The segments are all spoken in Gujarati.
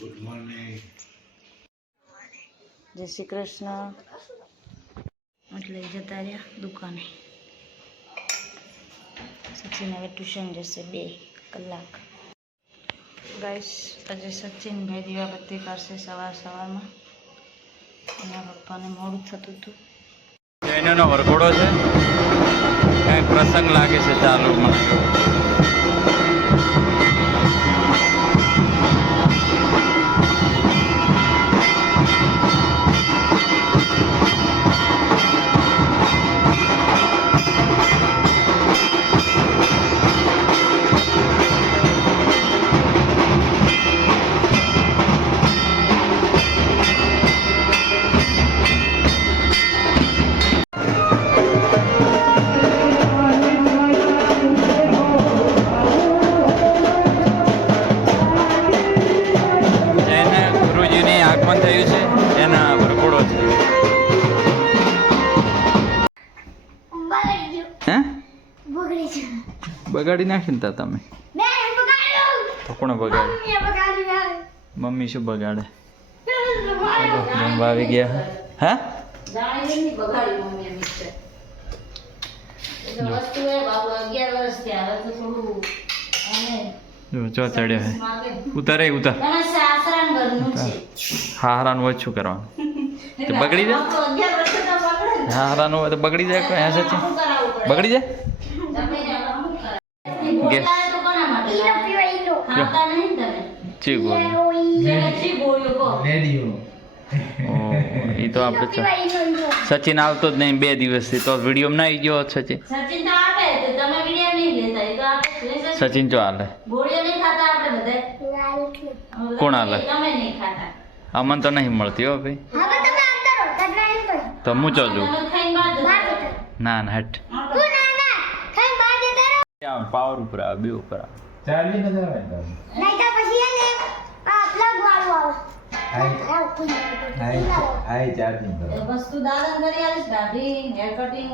ગુડ મોર્નિંગ જય શ્રી કૃષ્ણ. એટલે જતા રહ્યા દુકાને. સચિન હવે ટ્યુશન જશે બે કલાક. ગાઈસ આજે સચિન ભાઈ દીવાબત્તી કરશે સવાર સવારમાં. એના પપ્પાને મોડું થતું હતું. જૈનનો વરઘોડો છે. કંઈક પ્રસંગ લાગે છે ચાલુ મને થયું છે એના વરઘોડો છે. હે? બગાડી નાખી ને તા તમે. તો કોણે બગાડે મમ્મી શું બગાડે? જમવા આવી ગયા હે? જો. ચો ચડ્યો ઉતારે ઉતાર. હારાનું હોય શું કરવાનું? તો બગડી જાય. હારાનું હોય તો બગડી જાય કોઈ હશે છે? બગડી જાય? ગેસ. ચી ગોળી? ચી ગોળીઓ કહો. રેડિયો. એ તો આપણે સચિન આવતો જ નહીં બે દિવસથી તો વિડીયોમાં ના આવી ગયો સચિન. સચિન તો આપે તમે વીડિયો નહીં લેતા એ તો આપે સચિન. જો હાલે નહીં ખાતા આપણે બધાય? કોણ? તમે અમન તો નહીં મળતી હો ભાઈ. તો. હું ચાલુ. ના ના હટ પાવર ઉપર આવે બે ઉપર આવે. ચાર્જિંગ નથી આવે. ને હાઈ હાઈ ચાર્જિંગ કરો વસ્તુ દાદા કરી આલીશ દાઢી હેર કટિંગ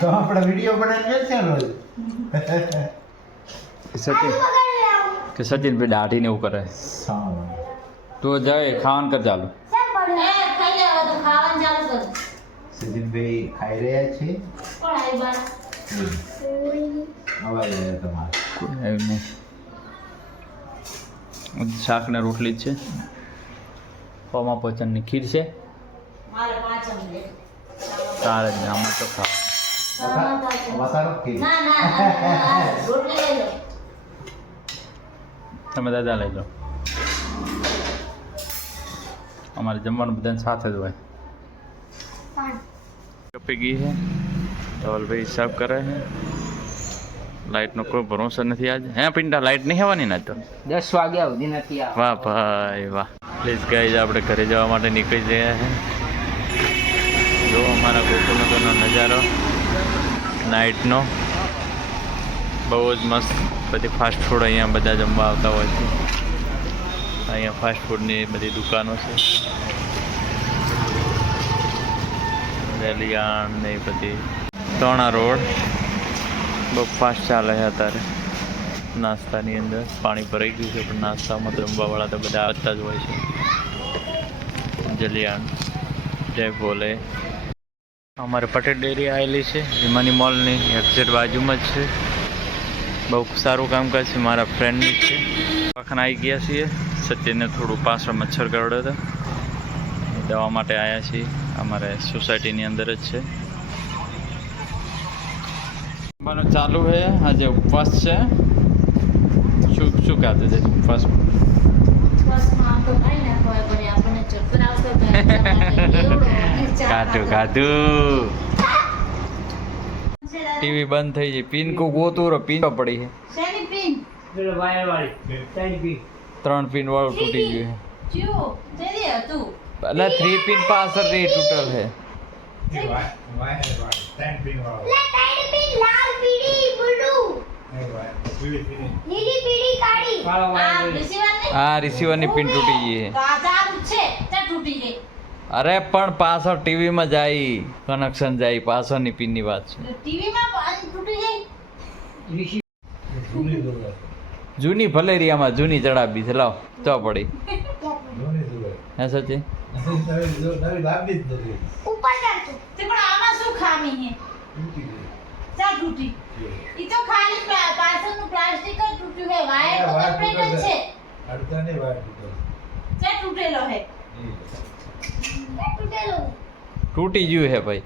તો આપણે વીડિયો બનાવીને મેળશે રોજ. સચિન કે સચિન ભાઈ દાઢી ને એવું કરે. સારું. તો જાય ખાવાનું કર ચાલુ. સચિનભાઈ ખાઈ રહ્યા છે? શાક ને રોટલી જ છે. પમા પચનની ખીર છે. મારે પાંચ અમને. તારે જ આમાં તો ખાવા તમે દાદા લઈ લો. અમારે જમવાનું બધાને સાથે જ હોય. કપી ગઈ છે. ધવલભાઈ હિસાબ કરે છે. લાઇટનો કોઈ ભરોસો નથી આજે. હે પિંડા લાઇટ નહીં આવવાની ના તો? દસ વાગ્યા સુધી નથી આવે વાહ ભાઈ વાહ. પ્લીઝ ગાઈઝ આપણે ઘરે જવા માટે નીકળી ગયા છે. જો અમારા ગોકુલનગરનો નજારો. નાઇટનો બહુ જ મસ્ત બધી ફાસ્ટ ફૂડ અહીંયા બધા જમવા આવતા હોય છે. અહીંયા ફાસ્ટ ફૂડની બધી દુકાનો છે. રેલિયાણ ને એ બધી. તોણા રોડ. બહુ ફાસ્ટ ચાલે છે અત્યારે. નાસ્તાની અંદર પાણી ભરાઈ ગયું છે, પણ નાસ્તામાં તો રમવાવાળા તો બધા આવતા જ હોય છે. જલિયાણ જય ભોલે. અમારે પટેલ ડેરી આવેલી છે હિમાની મોલની એક્ઝેટ બાજુમાં જ છે. બહુ સારું કામકાજ છે મારા ફ્રેન્ડની છે. વખણ આવી ગયા છીએ. સચિનને થોડું પાછળ મચ્છર કરડ્યો હતો દવા માટે આવ્યા છીએ. અમારે સોસાયટીની અંદર જ છે. જમવાનું ચાલુ છે. આજે ઉપવાસ છે. શું શું ખાધું છે ઉપવાસ? કાઢું આમ ટીવી બંધ થઈ જાય પિન કો ગોતું રો પિન પડી છે. શેની પિન? ત્રણ પિન. વાળું તૂટી ગયું જો તેરી હતું છે એટલે થ્રી પિન પાસર રે તૂટલ છે. આ રિસીવરની? રિસીવરની પિન તૂટી ગઈ છે. છે તૂટી ગઈ. અરે પણ પાછો ટીવીમાં જાય કનેક્શન જાય પાછળની પિનની વાત છે. ટીવીમાં તૂટી ગઈ જૂની ભલેરિયામાં જૂની ચડાવી છે લાવ ચો પડી. હે સચિન નવી જો- નવી લાંબી જ નથી. તે. પણ આમાં શું ખામી છે? તૂટી ગઈ. ચા તૂટી. ઈ તો ખાલી પ્લા- પાછળનું પ્લાસ્ટિક તૂટ્યું છે વાયર તો કમ્પ્લીટ તૂટેલો છે. અડધાની વાર તૂટેલો. ચા તૂટેલો છે એ. તૂટી ગયું હે ભાઈ.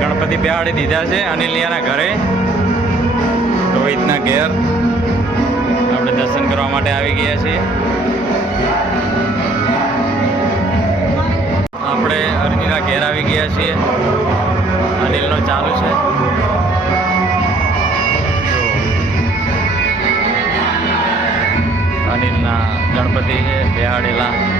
ગણપતિ બેહાડી દીધા છે અનિલ ઘરે. રોહિતના ઘેર. આપણે દર્શન કરવા માટે આવી ગયા છીએ. આપણે અરજીના ઘેર આવી ગયા છીએ. અનિલનો ચાલુ છે. અનિલના બેહાડેલા.